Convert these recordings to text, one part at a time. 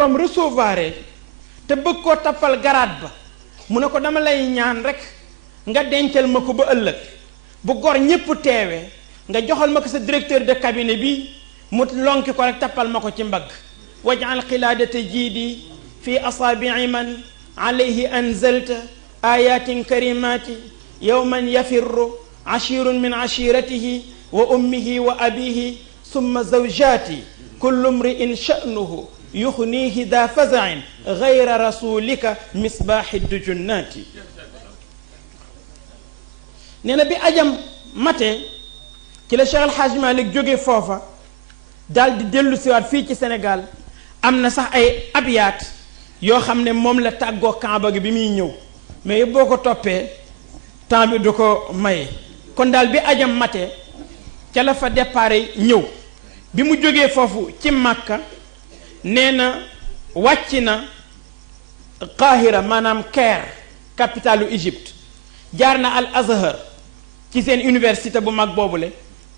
borom recevoir te bëgg koo tappal garaat ba mu ne ko dama lay ñaan rek nga dencal ma ko ba ëllëg bu gor ñépp teewee nga joxal ma ko sa directeur de cabinet bi mu lonki ko rek tappal ma ko ci mbagg waj'al qilaadata jiidi fi asaabii man alayhi anzalta ayatin karimati yawman yafirru ashirun min ashiratihi wa ummihi wa abihi summa zawjati kullu mri'in sha'nuhu yuxniihi daa fazain gayra rasulika misbaaxi dujunnaati nee na bi ajam mate ci la Cheikh El Hadj Malick jóge foofa daal di dellu siwaat fii ci Sénégal am na sax ay abyaat yoo xam ne moom la tàggoo Kaaba gi bi muy ñëw mais boo ko toppee temps bi du ko maye kon daal bi ajam mate ca la fa départ ñëw bi mu jógee foofu ci Makka nee na wàcc na Qahira maanaam Caire capitalu Égypte jaar na Al Azhar ci seen université bu mag boobule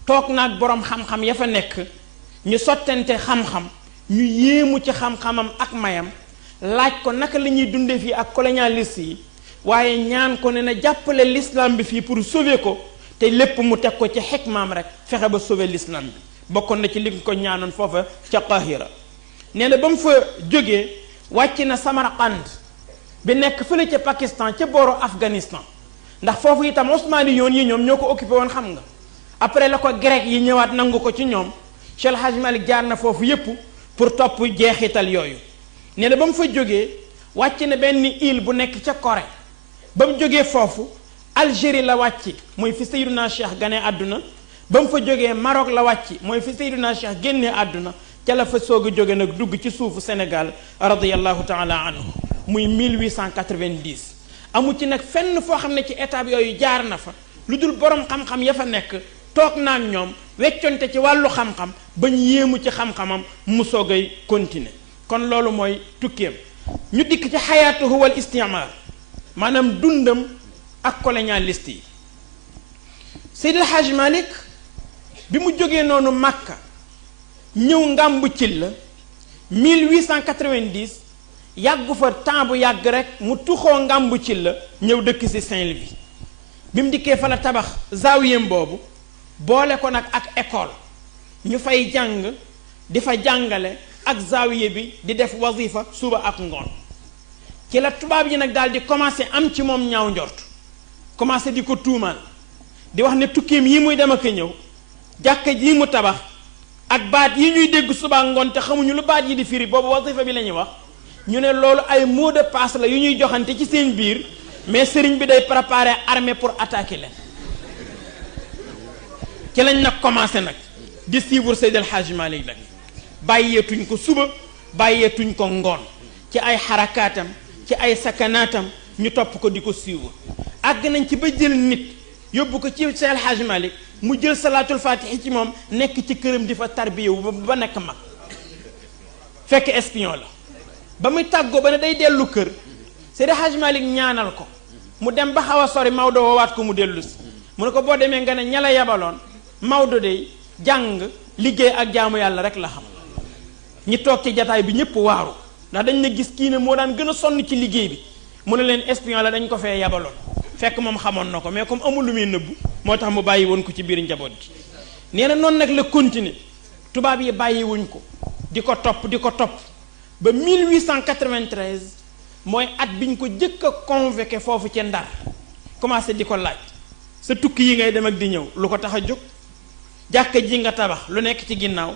toog naag boroom xam-xam ya fa nekk ñu sottante xam-xam ñu yéemu ci xam-xamam ak mayam laaj ko naka la ñuy dundee fii ak colonialiste yi waaye ñaan ko ne na jàppale l'islam bi fii pour sauver ko te lépp mu teg ko ci xikmaam rek fexe ba sauver l'islam bi bokkoon na ci li ko ñaanoon foofa ca Qahira nee na ba mu fa jógee wàcc na Samarqand bi nekk fële ca Pakistan ca booru Afghanistan ndax foofu itam Osmani yoon yi ñoom ñoo ko occupé woon xam nga après la ko grec yi ñëwaat nangu ko ci ñoom Cheikh El Hadj Malick jaar na foofu yépp pour topp jeexital yooyu nee na ba mu fa jógee wàcc na benn île bu nekk ca Corée ba mu jógee foofu Algérie la wàcc mooy fi Seydina Cheikh gane àdduna ba mu fa jógee Maroc la wàcc mooy fi Seydina Cheikh génnee àdduna ca la fa soog a jóge nag dugg ci suufu Sénégal radiyallahu taala anhu muy 1890 amu ci nag fenn foo xam ne ci étape yooyu jaar na fa lu dul borom xam-xam ya fa nekk toog naa ñoom wecconte ci wàllu xam-xam bañ yéemu ci xam-xamam mu soogay continuer kon loolu mooy tukkeem ñu dikk ci xayaatuhu wal istimar maanaam dundam ak colonialiste yi Seydi El Hadj Malick bi mu jógee noonu Makka ñëw ngàmbu ci la 1890 yàggu fa temps bu yàgg rek mu tuxoo ngàmbu ci la ñëw dëkk ci Saint-Louis bi mu dikkee fa la tabax zaawiyem boobu boole ko nag ak école ñu fay jàng di fa jàngale ak zaawiye bi di def wazifa suba ak ngoon ci la tubaab yi nag daal di commencé am ci moom ñaaw njort commencé di ko tuumaal di wax ne tukkeem yi muy dem ak ñëw jàkka ji mu tabax ak baat yi ñuy dégg suba ak ngoon te xamuñu lu baat yi di firi boobu wazifa bi la ñuy wax ñu ne loolu ay mot de passe la yu ñuy joxante ci seen biir mais sëriñ bi day préparer armée pour attaquer leen ci lañ nag commencé nag di suivre Seydi El Hadji Malick nag bàyyeetuñ ko suba bàyyeetuñ ko ngoon ci ay xarakaatam ci ay sakanaatam ñu topp ko di ko suivre àgg nañ ci ba jël nit yóbbu ko ci Seydi El Hadji Malick mu jël salaatul faatihi ci moom nekk ci këram di fa tarbiyewu ba nekk mag fekk espion la ba muy tàggoo ba ne day dellu kër Seydi El Hadji Malick ñaanal ko mu dem ba xaw a sori Maodo woowaat ko mu dellu si mu ne ko boo demee nga ne ña la yabaloon Maodo de jàng liggéey ak jaamu yàlla rek la xam ñi toog ci jataay bi ñëpp waaru ndax dañ ne gis kii ne moo daan gën a sonn ci liggéey bi mu ne leen espion la dañ ko fee yabaloon fekk moom xamoon na ko mais comme amul lu muy nëbbu moo tax mu bàyyi woon ko ci biir njaboot gi nee na noonu nag la continuer tubaab yi bàyyiwuñ ko di ko topp ba 1893 mooy at biñ ko jëkk a convoqué foofu ci Ndar commencé di ko laaj sa tukki yi ngay dem ak di ñëw lu ko tax a jóg jàkka ji nga tabax lu nekk ci ginnaaw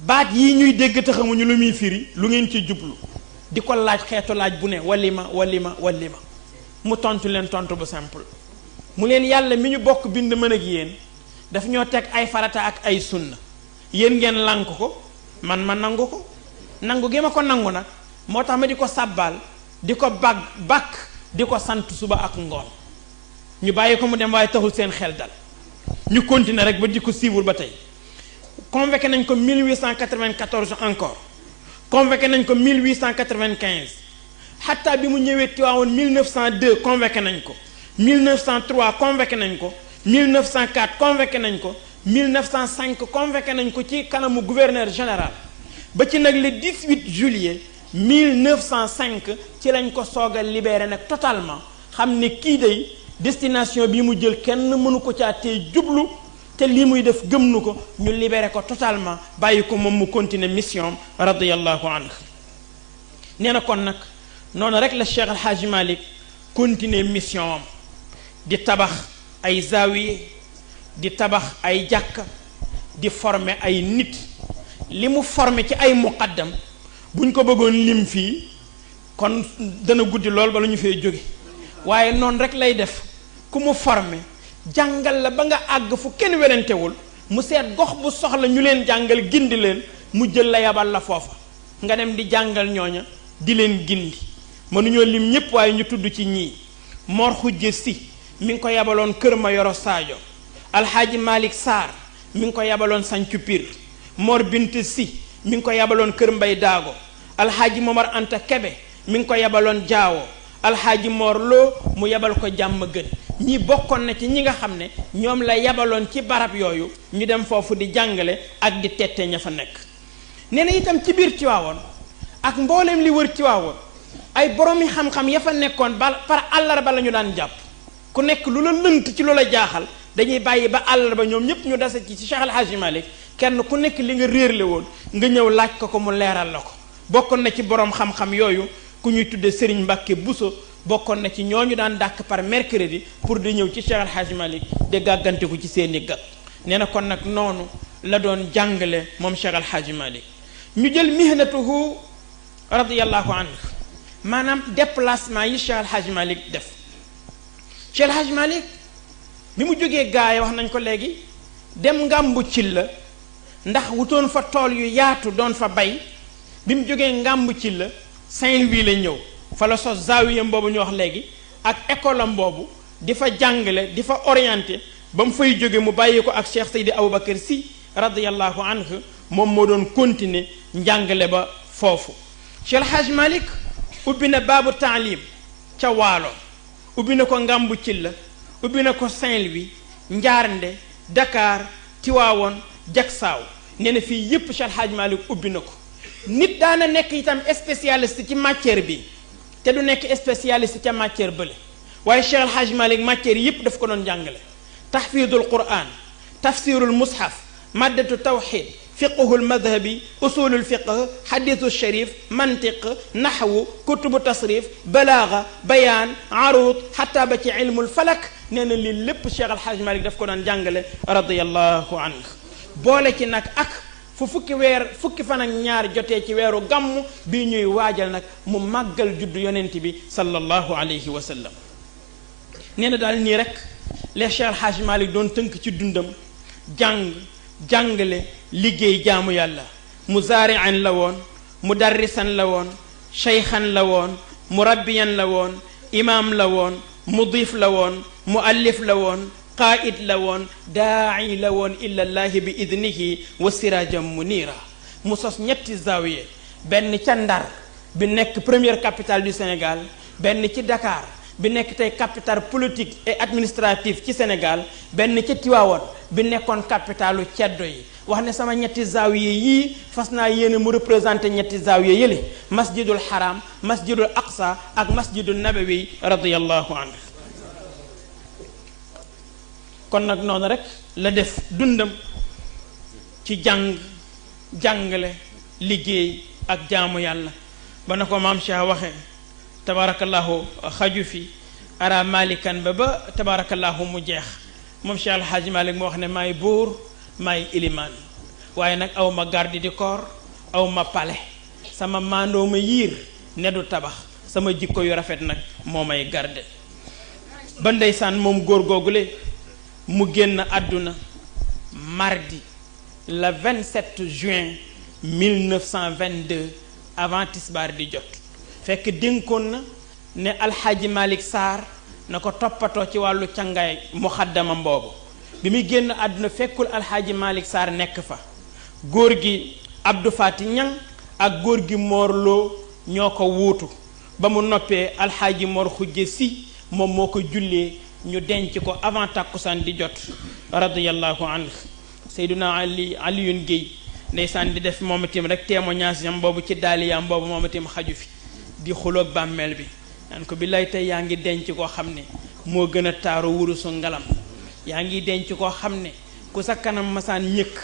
baat yi ñuy dégg te xamuñu lu muy firi lu ngeen ci jublu di ko laaj xeetu laaj bu ne walima mu tontu leen tontu bu simple mu leen yàlla mi ñu bokk bind mën ak yéen daf ñoo teg ay farata ak ay sunna yéen ngeen lànk ko man ma nangu ko nangu gi ma ko nangu nag moo tax ma di ko sàbbaal di ko bàkk di ko sant suba ak ngoon ñu bàyyi ko mu dem waaye taxul seen xel dal ñu continuer rek ba di ko suivre ba tey convoqué nañ ko 1894 encore convoqué nañ ko 1895 xataa bi mu ñëwee Tiwaawoon 1902 convoqué nañ ko 1903 convoqué nañ ko 1904 convoqué nañ ko 1905 convoqué nañ ko ci kanamu gouverneur général ba ci nag le 18 juillet 1905 ci lañ ko soog a libéré nag totalement xam ne kii day destination bi mu jël kenn mënu ko caa tee jublu te lii muy def gëm nu ko ñu libéré ko totalement bàyyi ko moom mu continuer mission radiyallahu anhu nee na kon nag noonu rek la Cheikh El Hadj Malick continuer mission am di tabax ay zawiye di tabax ay jàkka di former ay nit li mu former ci ay muqaddam buñ ko bëggoon lim fii kon dana guddi lool bala ñu fee jóge waaye noonu rek lay def ku mu former jàngal la ba nga àgg fu kenn werantewul mu seet gox bu soxla ñu leen jàngal gindi leen mu jël la yabal la foofa nga dem di jàngal ñooña di leen gindi mënuñoo lim ñépp waaye ñu tudd ci ñii Mor Xujje Si mi ngi ko yabaloon Kër Mayoro Sadio Alxaaji Malick Sarr mi ngi ko yabaloon Sancu Pir Mor Bint Si mi ngi ko yabaloon Kër Mbay Daago Alxaaji Momar Anta Kebe mi ngi ko yabaloon Jaawo Alxaaji Mor Lo mu yabal ko Jàmm Gën ñi bokkoon na ci ñi nga xam ne ñoom la yabaloon ci barab yooyu ñu dem foofu di jàngale ak di tette ña fa nekk nee na itam ci biir Tiwaawoon ak mbooleem li wër Tiwaawoon ay boroomi xam-xam ya fa nekkoon ba par àllarba la ñu daan jàpp ku nekk lu la lënt ci lu la jaaxal dañuy bàyyi ba àllarba ñoom ñëpp ñu dase ci Cheikh El Hadj Malick kenn ku nekk li nga réerle woon nga ñëw laaj ko mu leeral la ko bokkoon na ci boroom xam-xam yooyu ku ñuy tudde Serigne Mbacke Bousso bokkoon na ci ñooñu daan dàkk par mercredi pour di ñëw ci Cheikh El Hadj Malick de gàgganteku ci seeni gat nee na kon nag noonu la doon jàngale moom Cheikh El Hadj Malick ñu jël mihnatuhu radiyallahu anhu maanaam déplacement yi Cheikh El Hadj Malick def Cheikh El Hadj Malick bi mu jógee gaay wax nañ ko léegi dem ngàmbu ci la ndax wutoon fa tool yu yaatu doon fa bay bi mu jógee ngàmbu ci la Saint-Louis la ñëw fa la sos zaawiyam boobu ñu wax léegi ak école am boobu di fa jàngale di fa orienté ba mu fay jóge mu bàyyi ko ak Cheikh Seydi Aboubacar Sy radiyallahu anhu moom moo doon continuer njàngale ba foofu Cheikh El Hadj Malick ubbi na baabu taalim ca Waalo ubbi na ko ngàmbu ci la ubbi na ko Saint-Louis Njaarnde Dakar Tiwaawoon Jaksaaw nee na fii yépp Cheikh El Hadj Malick ubbi na ko nit daana nekk itam spécialiste ci matière bi te du nekk spécialiste ca matière bële waaye Cheikh El Hadj Malick matière yépp daf ko doon jàngale tahfidul quran tafsirul mushaf maddatu tawxid fiqhul madhabi usulul fiqh hadithu sharif mantiq naxwu kutubu tasrif balaaga bayaan arud xataa ba ci ilmul falak nee na lii lépp Cheikh El Hadj Malick daf ko doon jàngale radiyallahu anhu boole ci nag ak fu fukki fan ak ñaar jotee ci weeru gàmm bii ñuy waajal nag mu màggal juddu yonent bi sallallahu alayhi wa sallam nee na daal nii rek les Cheikh El Hadj Malick doon tënk ci dundam jàngale liggéey jaamu yàlla muzaarian la woon mudarrisan la woon cheykhan la woon murabbiyan la woon imaam la woon mudif la woon muallif la woon qaa'id la woon daa'i la woon illa llaahi bi idnihi wa sirajan munira mu sos ñetti zawiye benn ca Ndar bi nekk première capitale du Sénégal benn ci Dakar bi nekk tey capitale politique et administrative ci Sénégal benn ci Tiwaawoon bi nekkoon capitalu ceddo yi wax ne sama ñetti zawiye yii fas naa yéene mu représenté ñetti zawiye yële masjidul haram masjidul aqsa ak masjidul nabawi radiyallahu anhu kon nag noonu rek la def dundam ci jàngale liggéey ak jaamu yàlla ba na ko maam Cheikh waxee tabarakallahu xaju fi ara malikan ba tabarakallahu mu jeex moom Cheikh El Hadj Malick mu wax ne maay buur maay ilimaan waaye nag aw ma garde du corps aw ma pale sama maandoo ma yiir ne du tabax sama jikko yu rafet nag moo may garde ba ndeysaan moom góor googule mu génn àdduna mardi le 27 juin 1922 avant tisbaar di jot fekk dénkoon na ne alxaaji Malick Sarr na ko toppatoo ci wàllu càngaay muxaddamam boobu bi muy génn àdduna fekkul alxaaji Malick Sarr nekk fa góor gi Abdou Fati Ñang ak góor gi Mor Lo ñoo ko wuutu ba mu noppee alxaaji Mor Xujje Si moom moo ko jullee ñu denc ko avant tàkkusaan di jot radiyallahu anhu Seyduna Aliyun Géey ndeysaan di def moom itam rek témoignage yam boobu ci daaliyam boobu moom itam xaju fi di xuloog bàmmeel bi naan ko billaay tey yaa ngi denc koo xam ne moo gën a taaru wurusu ngalam yaa ngi denc koo xam ne ku sa kanam masaan ñëkk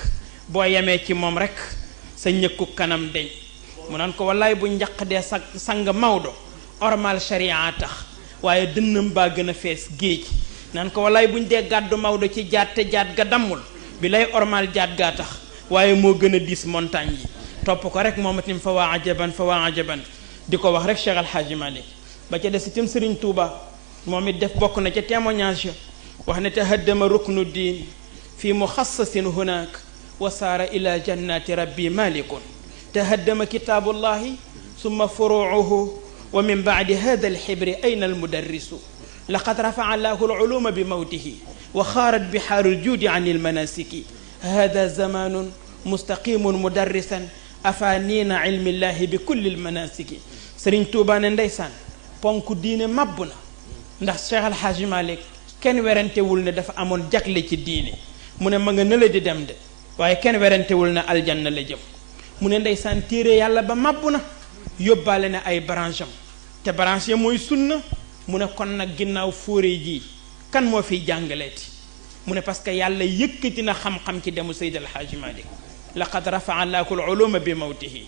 boo yemee ci moom rek sa ñëkku kanam deñ mu naan ko wallaay bu njaq dee sang Maodo ormal sharia tax waaye dënnam baa gën a fees géej naan ko wallaay buñ dee gàddu Maodo ci jaat te jaat ga dammul bi lay ormal jaat gaa tax waaye moo gën a diis montagne yi topp ko rek moom itam fa waa ajaban di ko wax rek Cheikh Al Hadji Malick ba ca des itam Serigne Touba moom it def bokk na ca témoignage wax ne tahaddama ruknu diin fi muxassasin hunaak wa saara ila jannati rabbi malikun tahaddama kitaabullahi summa furuuhu wa min baadi hada alxibri ayna almudarrisu laqad rafaa allahu aluluma bi mawtihi wa xaarat bihaaru aljuudi an almanasiki hada zamanun mustaqimun mudarrisan afaaniina ilmillahi bi kulli almanasiki Sëriñ Tuubaa ne ndeysaan ponk diine màbb na ndax Cheikh Al Hadji Malick kenn werantewul ne dafa amoon jagle ci diine mu ne ma nga nële di dem de waaye kenn werantewul ne aljanna la jëm mu ne ndeysaan téere yàlla ba màbb na yóbbaale na ay branche am te branche ya mooy sunna mu ne kon nag ginnaaw fóore ji kan moo fiy jàngaleeti mu ne parce que yàlla yëkkati na xam-xam ci demu Seyd Al Hadji Malick laqad rafaa allahu al uluma bi mawtihi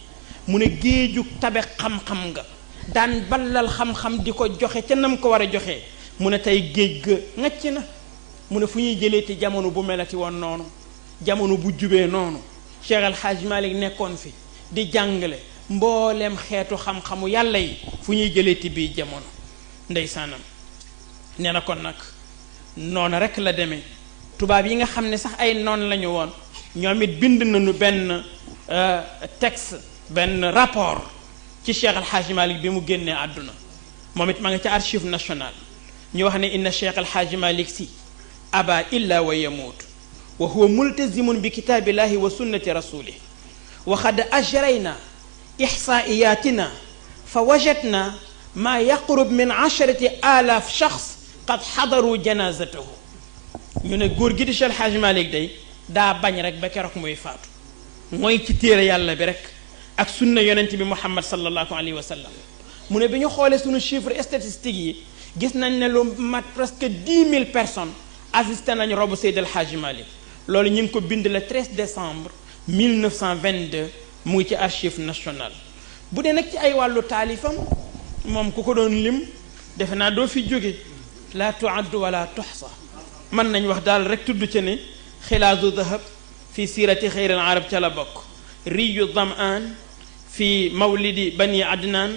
mu ne géejug tabe xam-xam nga daan ballal xam-xam di ko joxe ca nam ko war a joxe mu ne tey géej ga ngacc na mu ne fu ñuy jëlee ci jamono bu melati woon noonu jamono bu jubee noonu Cheikh Al Hadji Malick nekkoon fi di jàngale mbooleem xeetu xam-xamu yàlla yi fu ñuy jëlee ci bii jamono ndeysaanam nee na kon nag noonu rek la demee tubaab yi nga xam ne sax ay noon lañu woon ñoom it bind nañu benn texte benn rapport ci Cheikh Al Hadji Malick bi mu génnee àdduna moom it ma nga ca archive nationale ñu wax ne inna Cheikh Al Hadji Malick si aba illa wa yamuut wa huwa multazimun bi kitaabillahi wa sunnati rasulih wa qad ajrayna ihsaiyatina fa wajadna ma yaqrub min 10,000 shakhs qad xadaru janazatahu ñu ne góor gi di Cheikh Al Hadji Malick day daa bañ rek ba keroog muy faatu mooy ci téere yàlla bi rek ak sunna yonent bi Muhammad sallallahu alayhi wa sallam mu ne bi ñu xoolee suñu chiffre statistique yi gis nañ ne lu mat presque 10,000 personnes assisté nañ robu Seyd Al Hadji Malick loolu ñu ngi ko bind le 13 décembre 1922 mu ngi ci archive nationale bu dee nag ci ay wàllu taalifam moom ku ko doon lim defe naa doo fi jóge la tuaddu wala tuxsa mën nañ wax daal rek tudd ca ne xilaasu dahab fi siirati xeyr al arab ca la bokk riyu damaan fi mawlidi bani adnaan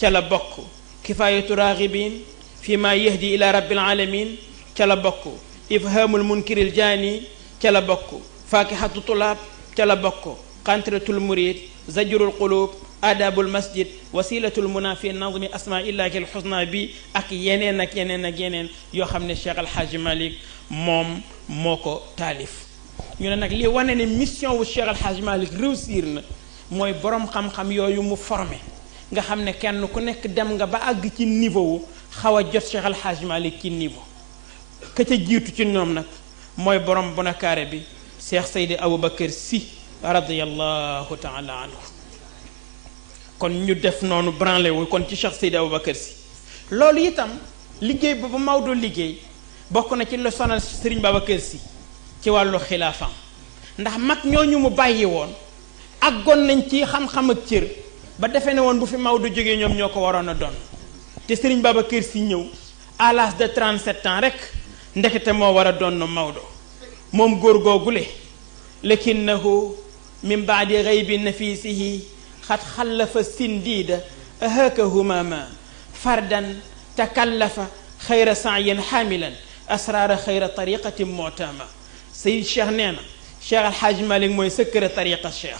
ca la bokk kifaayatu raaxibin fi ma yahdi ila rabbil alamin ca la bokk ifhaamul munkiril jaani ca la bokk faakihatu tulaab ca la bokk qantratul murid zajrul qulub adabul masjid wasilatul muna fi nazmi asmaillahi al husna bi ak yeneen ak yeneen ak yeneen yoo xam ne Cheikh Al Hadji Malick moom moo ko taalif ñu ne nag li wane ne mission wu Cheikh Al Hadji Malick réussir na mooy borom xam-xam yooyu mu formé nga xam ne kenn ku nekk dem nga ba àgg ci niveau wu xaw a jot Cheikh Al Hadji Malick ci niveau ka ca jiitu ci ñoom nag mooy borom bonakaare bi Cheikh Seydi Aboubacar Sy radiyallahu taala anhu kon ñu def noonu branlé wu kon ci Cheikh Seydi Aboubacar Sy loolu itam liggéey ba Maodo liggéey bokk na ci la sonal Serigne Babacar Sy ci wàllu xilaafam ndax mag ñooñu mu bàyyi woon àggoon nañ ci xam-xam ak cër ba defee ne woon bu fi Maodo jógee ñoom ñoo ko waroon a doon te Serigne Babacar Sy ñëw à l'âge de 37 ans rek ndekete moo war a doon Maodo moom góor googule lakinnahu min baadi xaybi nafisihi xat xallafa sindiida ahaka humama fardan takallafa xayra saayin xaamilan asraara xayra tariqatin mutama Seydi Cheikh nee na Cheikh Al Hadji Malick mooy secret tariqa Cheikh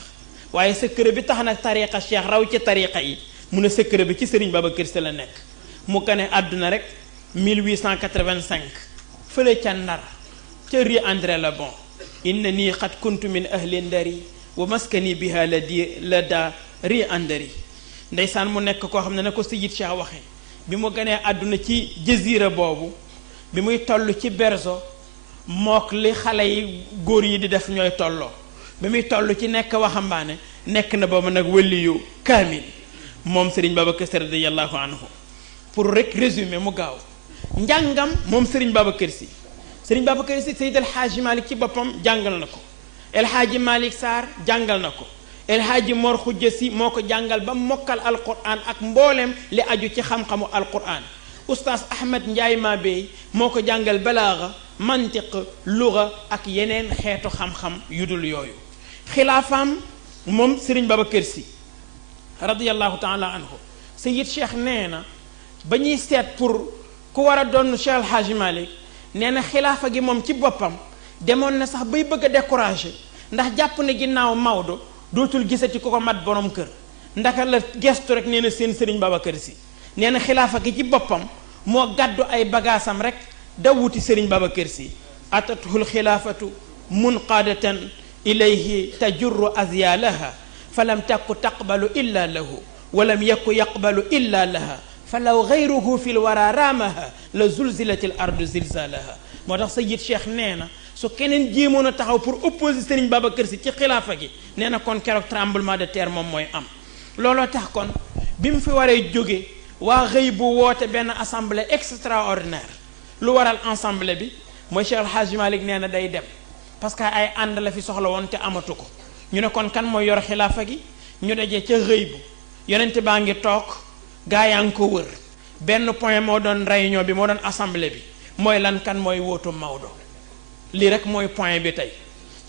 waaye secret bi tax nag tariqa Cheikh raw ci tariqa yi mu ne secret bi ci Serigne Babacar Sy la nekk mu gane àdduna rek 1885 fële ca Ndar ca rue André Le Bon inna nii xat kuntu min ahli ndari wa maskani biha la da rue Andari ndeysaan mu nekk koo xam ne na ko Seydi Cheikh waxee bi mu ganee àdduna ci jazira boobu bi muy toll ci berzo mook li xale yi góor yi di def ñooy tolloo ba muy toll ci nekk waxambaane nekk na booba nag waliyu kaamil moom Serigne Babacar Sy radiyallahu anhu. pour rek résumer mu gaaw njàngam moom Serigne Babacar Sy Seydi El Hadji Malick ci boppam jàngal na ko El Hadji Malick Sarr jàngal na ko El Hadji Mor Khoudia Sy moo ko jàngal ba mokkal alquran ak mboolem li aju ci xam-xamu alquran oustaz Ahmed Ndiaye Mabey moo ko jàngal balaaga mantiq luga ak yeneen xeetu xam-xam yu dul yooyu xilaafaam moom Serigne Babacar Sy radiyallahu taala anhu Seyid Cheikh nee na ba ñuy seet pour ku war a doon Cheikh El Hadji Malick nee na xilaafa gi moom ci boppam demoon na sax bay bëgg a découragé ndax jàpp ne ginnaaw Maodo dootul gisati ku ko mat borom kër ndaka la gestu rek nee na seen Serigne Babacar Sy nee na xilaafa gi ci boppam moo gàddu ay bagaasam rek da wuti Serigne Babacar Sy atatuhul xilaafatu munqaadatan ilayhi tajurru azyalaha falam takku taqbalu illa lahu walam yakku yaqbalu illa laha falaw gayruhu fi lwara raamaha la zulzilat al ardu zilzalaha moo tax Sayid Cheikh nee na su keneen jéemoon a taxaw pour opposer Serigne Babacar Sy ci xilaafa gi nee na kon keroog tremblement de terre moom mooy am looloo tax kon bi mu fi waree jóge waa xëy bu woote benn assemblée extraordinaire lu waral assemblée bi mooy Cheikh El Hadji Malick nee na day dem parce que ay ànd la fi soxla woon te amatu ko ñu ne kon kan mooy yor xilaafa gi ñu dajee ca xëy bu yonente baa ngi toog gaa yaa ngi ko wër benn point moo doon réunion bi moo doon assemblée bi mooy lan kan mooy wóotu Maodo lii rek mooy point bi tey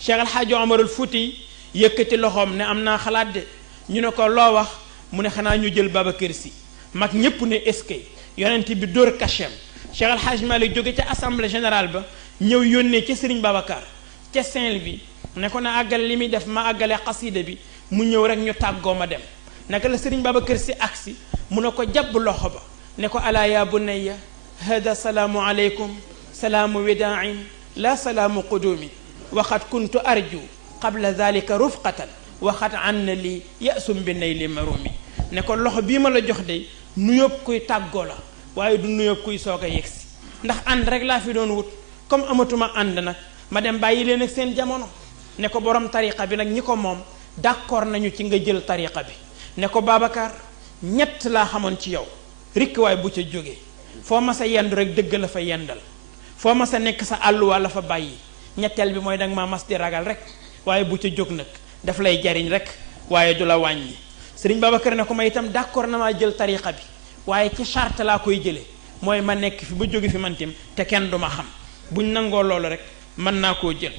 Cheikh El Hadji Omarul Fouti yëkkati loxoom ne am naa xalaat de ñu ne ko loo wax mu ne xanaa ñu jël Babacar Sy mag ñépp ne est-ce yonent bi dóor kachem Cheikh El Hadji Malick jóge ca assemblée générale ba ñëw yónnee ca Serigne Babacar ca Saint-Louis ne ko na àggale li muy def ma àggale xasida bi mu ñëw rek ñu tàggoo ma dem naka la Serigne Babacar Sy agsi mu ne ko jàpp loxo ba ne ko alaa ya bunayya hada salaamu aleykum salaamu widaain la salaamu qudumi waxat kuntu arju qabla dalika rufqatan waxat anna li yasum bi nay li marumi ne ko loxo bii ma la jox de nuyób kuy tàggoo la waaye du nuyób kuy soog a yegsi ndax ànd rek laa fi doon wut comme amatuma ànd nag ma dem bàyyi leen ak seen jamono ne ko borom tariqa bi nag ñi ko moom d'accord nañu ci nga jël tariqa bi ne ko Babacar ñett laa xamoon ci yow rikk waaye bu ca jógee foo ma sa yendu rek dëgg la fa yendal foo ma sa nekk sa àlluwa la fa bàyyi ñetteel bi mooy danga maa mas di ragal rek waaye bu ca jóg nag daf lay jariñ rek waaye du la wàññi Sëriñ Babacar ne ko ma itam d'accord na maa jël tariqa bi waaye ci charte laa koy jëlee mooy ma nekk fi ba jóge fi man tim te kenn du ma xam buñ nangoo loolu rek mën naa koo jël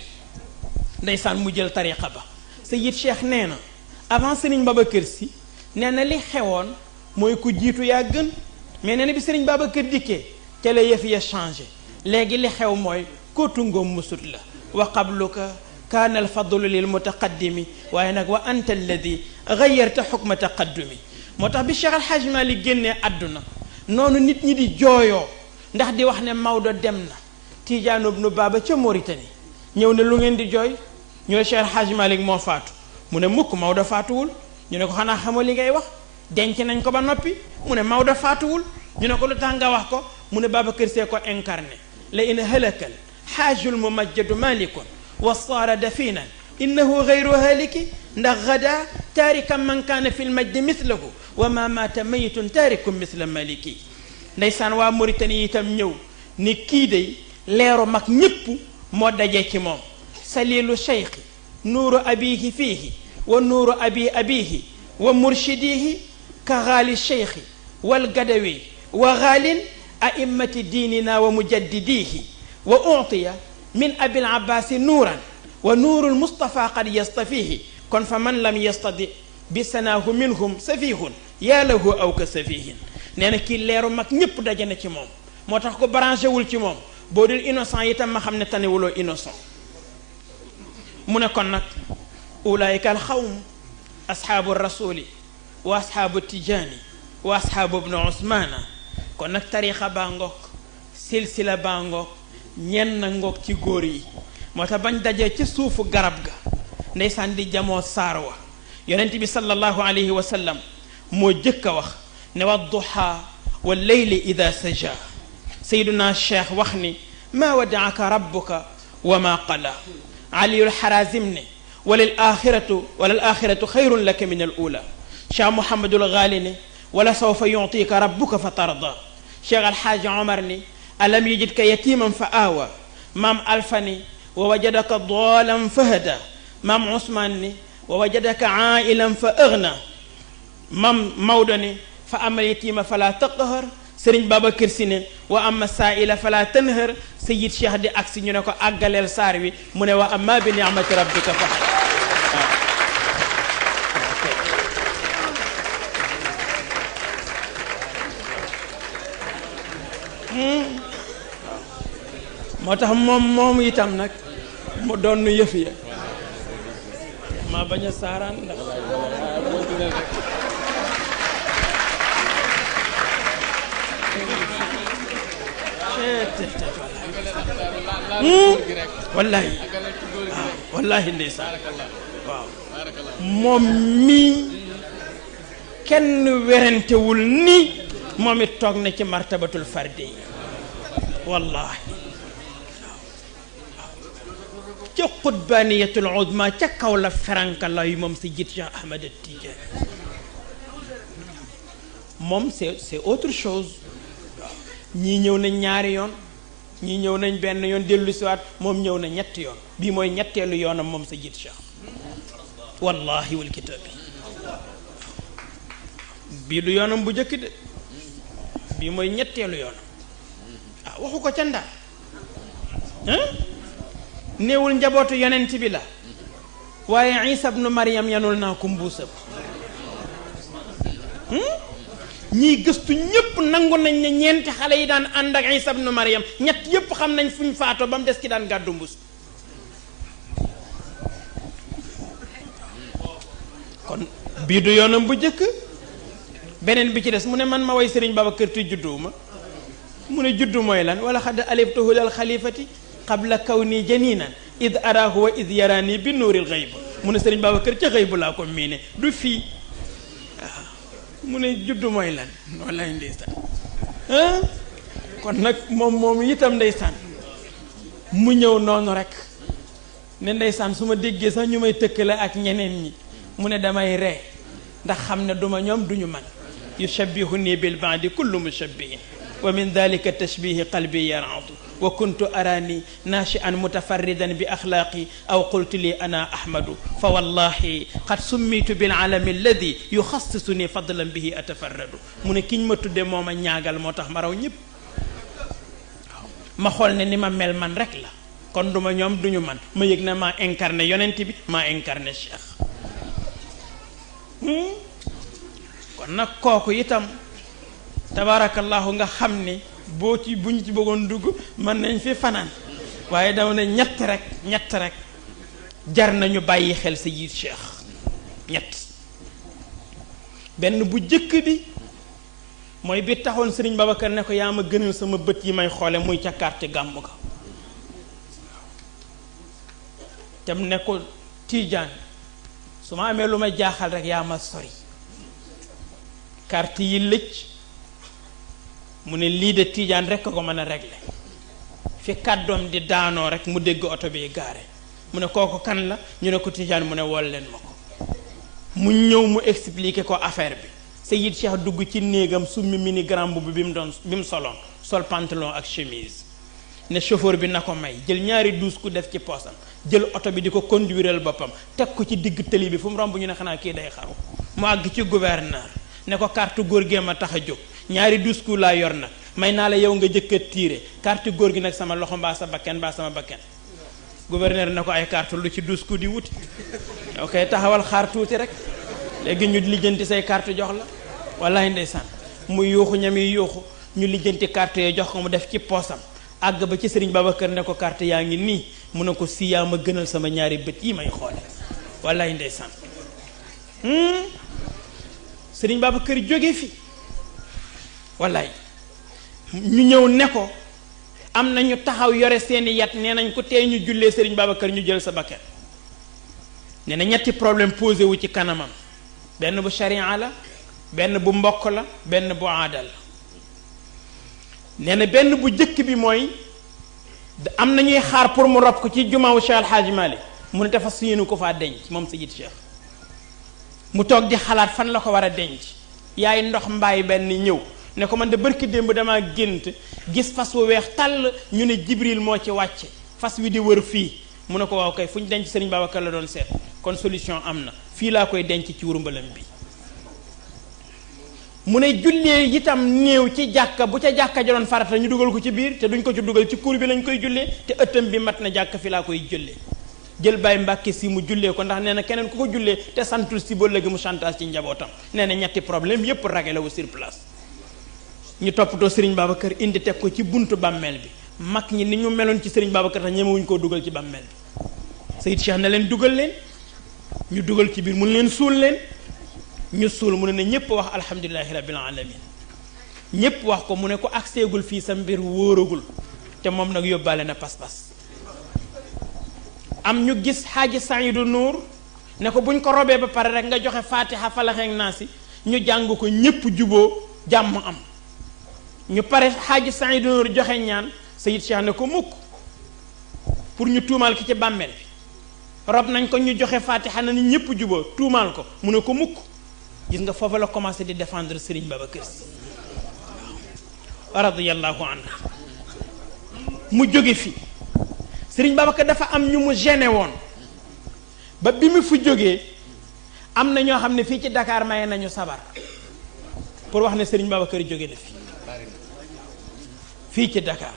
ndeysaan mu jël tariqa ba Sayid Cheikh nee na avant Sëriñ Babacar Sy nee na li xewoon mooy ku jiitu yaa gën mais nee na bi Sëriñ Babacar dikkee te la yëf ya changé léegi li xew mooy kootu ngoom musut la wa qabluka kaana alfadlu lil mutaqaddimi waaye nag wa anta alladi gayarta xukma taqaddumi moo tax bi Cheikh El Hadji Malick génnee àdduna noonu nit ñi di jooyoo ndax di wax ne Maodo dem na Tidiane ibnu Baba ca Mauritanie ñëw ne lu ngeen di jooy ñu ne Cheikh El Hadji Malick moo faatu mu ne mukk Maodo faatuwul ñu ne ko xanaa xamoo li ngay wax denc nañ ko ba noppi mu ne Maodo faatuwul ñu ne ko lu tax nga wax ko mu ne Babacar Sy ko incarné la in halakal xaajul mumajjadu malikun wa saara dafinan innahu gayru haliki ndax gada taarikan man kaana fi lmajdi mislahu wa ma maata mayitun taarikum misla maliki ndeysaan waa Mauritanie itam ñëw ni kii day leeru mag ñépp moo daje ci moom salilu cheikhi nuuru abihi fiihi wa nuuru abi abihi wa murshidihi ka gaali cheikhi wal gadawi wa gaalin a'immati diinina wa mujaddidihi wa utiya min abil abbaasi nuuran wa nuurul mustafa qad yastafihi kon fa man lam yastadi bi sanaahu minhum safihun yaa lahu aw ka safihin nee na kii leeru mag ñépp daje na ci moom moo tax ko branché wul ci moom boo dul innocent itam ma xam ne tanewuloo innocent mu ne kon nag ulaayika al xawm ashaabu rasuli wa ashaabu tijaani wa ashaabu ibnu usmaana kon nag tarixa baa ngoog silsila baa ngoog ñenn ngoog ci góor yi moo tax bañ dajee ci suufu garab ga ndeysaan di jamoo saar wa yonent bi sallallahu alayhi wa sallam moo jëkk a wax ne wa duha wa leyli ida saja sayduna cheikh wax ni maa wadaaka rabbuka wa ma qala aliyul xarazim ne walal axiratu xayrun laka min al ula cheikh Mouhamadul Ghali ne wala sawfa yutika rabbuka fa tarda cheikh alxaaji Omar ni alam yajidka yatiman fa aawa maam Alfa ni wa wajadaka daalan fa hada maam Ousmane ni wa wajadaka ailan fa agna maam Maodo ni fa ama yatima fala taqhar sëriñ Babacar Si ne wa ama saaila fala tanhar sayid cheikh di agsi ñu ne ko àggaleel saar wi mu ne wa amma bi ni'mati rabbika fa moo tax moom itam nag mu doon yëf ya maa bañ a saaraan ndax wallahi waaw wallahi ndeysaan waaw moom mii kenn werantewul ni moom it toog na ci martabatul fardi yi wallahi ca qutbaniyatul uzma ca kaw la feranka la yu moom si jiit Cheikh Ahmed Tidiane moom c'est autre chose ñii ñëw nañ ñaari yoon ñii ñëw nañ benn yoon dellu siwaat moom ñëw na ñetti yoon bii mooy ñetteelu yoonam moom sa jiit Cheikh wallahi wal kitaabi bii du yoonam bu njëkk de bii mooy ñetteelu yoonam ah waxu ko ca Ndar néewul njabootu yonent bi la waaye Isa ibnu Maryam yanul naa ko mbuusam ñii gëstu ñépp nangu nañ ne ñeenti xale yi daan ànd ak Isa ibnu Maryam ñett yépp xam nañ fuñ faatoo ba mu des ki daan gàddu mbuus kon bii du yoonam bu njëkk beneen bi ci des mu ne man ma way Sëriñ Babacar Ty judduwuma mu ne juddu mooy lan wala xad aliftuhu lal xalifati qabla kawni janinan id araahu wa id yarani bi nuuril xayb mu ne Sëriñ Babacar ca xëy bu laa ko miine du fii waaw mu ne juddu mooy lan wallaay ndeysaan kon nag moom itam ndeysaan mu ñëw noonu rek ne ndeysaan su ma déggee sax ñu may tëkkale ak ñeneen ñi mu ne damay ree ndax xam ne duma ñoom duñu man yushabbihuni bil baadi kullu mushabbihin wa min dalika tashbihi qalbi yaradu wa kuntu arani nashi'an mutafarridan bi akhlaqi aw qultu li ana ahmadu fa wallahi qad summitu bil alami alladi yukhassisuni fadlan bihi atafarradu mu ne kiñ ma tudde moo ma ñaagal moo tax ma raw ñëpp ma xool ne ni ma mel man rek la kon duma ñoom duñu man ma yëg na maa incarné yonent bi maa incarné cheikh kon nag kooku itam tabarakallahu nga xam ni buñ ci bëggoon dugg mën nañ fi fanaan waaye dama ne ñett rek jar nañu bàyyi xel sa jiit cheikh ñett benn bu jëkk bi mooy bi taxoon Sëriñ Babacar ne ko yaa ma gënal sama bët yi may xoole muy ca carte gàmmu ga tam ne ko Tiijaan su ma amee lu ma jaaxal rek yaa ma sori carte yi lëcc mu ne lii de Tiijaan rek ko mën a régler fi kàddoom di daanoo rek mu dégg oto bi gaare mu ne kooku kan la ñu ne ko Tiijaan mu ne wol leen ma ko mu ñëw mu expliquer ko affaire bi Seyid Cheikh dugg ci néegam summi mini grand mbubb bi mu soloon sol pantalon ak chemise ne chauffeur bi na ko may jël ñaari douze ku def ci poosam jël oto bi di ko conduireel boppam teg ko ci digg tëli bi fu mu romb ñu ne xanaa kii day xaru mu àgg ci gouverneur ne ko carte góor gee ma tax a jóg ñaari douze ku laa yor nag may naa la yow nga jëkk a tiire carte góor gi nag sama loxo mbaa sa bakken mbaa sama bakken gouverneur ne ko ay carte lu ci douze ku di wuti yow koy taxawal xaar tuuti rek léegi ñu lijjanti say carte jox la wallahi ndeysaan mu yuuxu ñami yuuxu ñu lijjanti carte yooyu jox ko mu def ci poosam àgg ba ci Sëriñ Babacar ne ko carte yaa ngi nii mu ne ko si yaa ma gënal sama ñaari bët yi may xoole wallahi ndeysaan Sëriñ Babacar jóge fi wallaay ñu ñëw ne ko am na ñu taxaw yore seeni yat nee nañ ko tey ñu jullee Sëriñ Babacar ñu jël sa bakkan nee na ñetti problème posé wu ci kanamam benn bu sharia la benn bu mbokk la benn bu aada la nee na benn bu jëkk bi mooy am na ñuy xaar pour mu rob ko ci jumaawu Cheikh Al Hadj Malick mu ne dafa suyéenu ko faa denc moom Sayid Cheikh mu toog di xalaat fan la ko war a denc yaay ndox mbaay benn ñëw ne ko man de barki démb damaa gént gis fas wu weex tàll ñu ne Jibril moo ci wàcce fas wi di wër fii mu ne ko waaw kay fu ñu denc Serigne Babacar la doon seet kon solution am na fii laa koy denc ci wurumbalam bi mu ne jullee itam néew ci jàkka bu ca jàkka ja doon farata ñu dugal ko ci biir te duñ ko ci dugal ci cour bi lañ koy jullee te ëttam bi mat na jàkka fi laa koy jullee jël Baye Mbàkke si mu jullee ko ndax nee na keneen ku ko jullee te santul si ba léegi mu chantage ci njabootam nee na ñetti problème yépp rage la wu sur place ñu toppatoo Serigne Babacar indi teg ko ci buntu bàmmeel bi mag ñi ni ñu meloon ci Serigne Babacar tax ñemewuñ koo dugal ci bàmmeel bi Sayid Cheikh na leen dugal leen ñu dugal ci biir mun leen suul leen ñu suul mu ne ñëpp wax alhamdulilahi rabbil alamin ñëpp wax ko mu ne ko ak seegul fii sa mbir wóoragul te moom nag yóbbaale na pas-pas am ñu gis xaaji Saydu Nuur ne ko buñ ko robee ba pare rek nga joxe fatiha falax ak naasi ñu jàng ko ñëpp juboo jàmm am ñu pare xaaji Saydu Nuur joxe ñaan Sayid Cheikh ne ko mukk pour ñu tuumaal ki ci bàmmeel bi rob nañ ko ñu joxe fatiha na ni ñëpp juboo tuumaal ko mu ne ko mukk gis nga foofu la commencé di défendre Serigne Babacar Sy radiyallahu anhu mu jóge fi Serigne Babacar dafa am ñu mu gêné woon ba bi mu fi jógee am na ñoo xam ne fii ci Dakar maye nañu sabar pour wax ne Serigne Babacar jóge na fii ci Dakar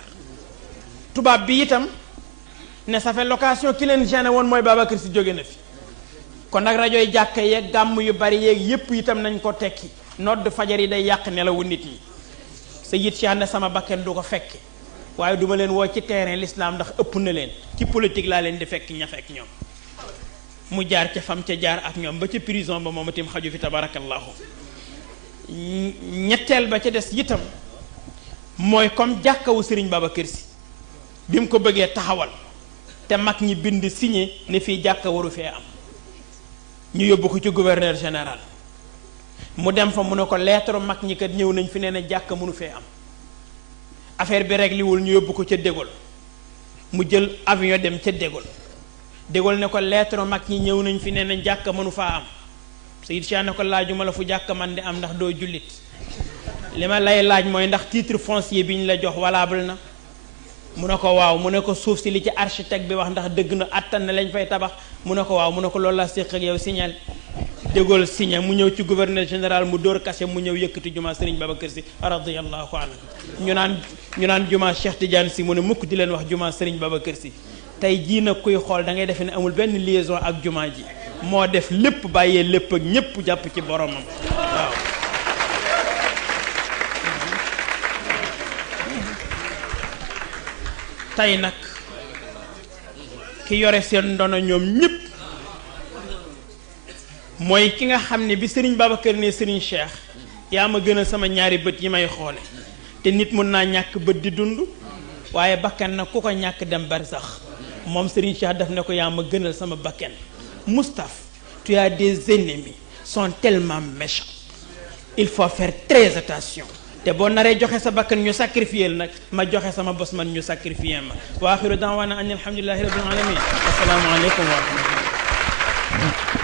tubaab bi itam ne ça fait location ki leen gêné woon mooy Babacar Sy jóge na fi kon nag rajo yi jàkka yeeg gàmm yu bari yeeg yépp itam nañ ko tekki nodd fajar yi day yàq nelawu nit ñi Sayid Cheikh ne sama bakken du ko fekke waaye duma leen woo ci terrain l'islam ndax ëpp na leen ci politique laa leen di fekk ña fekk ñoom mu jaar ca fam ca jaar ak ñoom ba ca prison ba moom itam xaju fi tabarakallahu ñetteel ba ca des itam mooy comme jàkkawu Serigne Babacar Sy bi mu ko bëggee taxawal te mag ñi bind signé ne fii jàkka waru fee am ñu yóbbu ko ci gouverneur général mu dem fa mu ne ko lettre mag ñi kat ñëw nañ fi nee na jàkka mënu fee am affaire bi réglé wul ñu yóbbu ko ca De Gaulle mu jël avion dem ca De Gaulle De Gaulle ne ko lettre mag ñi ñëw nañ fi nee na jàkka mënu faa am Sayid Cheikh ne ko laajuma la fu jàkka man di am ndax doo jullit li ma lay laaj mooy ndax titre foncier bi ñu la jox valable na mu ne ko waaw mu ne ko suuf si li ci architecte bi wax ndax dëgg na attan na lañ fay tabax mu ne ko waaw mu ne ko loolu laa séq ak yow signal De Gaulle signé mu ñëw ci gouverneur général mu dóor kase mu ñëw yëkkati jumaa Serigne Babacar Sy radiyallahu anhu ñu naan jumaa Cheikh Tidiane Sy mu ne mukk di leen wax jumaa Serigne Babacar Sy tey jii nag kuy xool da ngay defe ne amul benn liaison ak jumaa ji moo def lépp bàyyee lépp ak ñépp jàpp ci boromam waaw tey nag ki yore seen ndono ñoom ñépp mooy ki nga xam ne bi Serigne Babacar ne Serigne Cheikh yaa ma gën a sama ñaari bët yi may xoole te nit mun naa ñàkk bët di dund waaye bakkan nag ku ko ñàkk dem barsax moom Serigne Cheikh daf ne ko yaa ma gënal sama bakkan Moustapha tu as des ennemis sont tellement méchants il faut faire très attention te boo naree joxe sa bakkan ñu sacrifier nag ma joxe sama bos man ñu sacrifier ma wa axiru daawaana an alhamdulillahi rabbil alamin assalaamu aleykum wa rahmatullah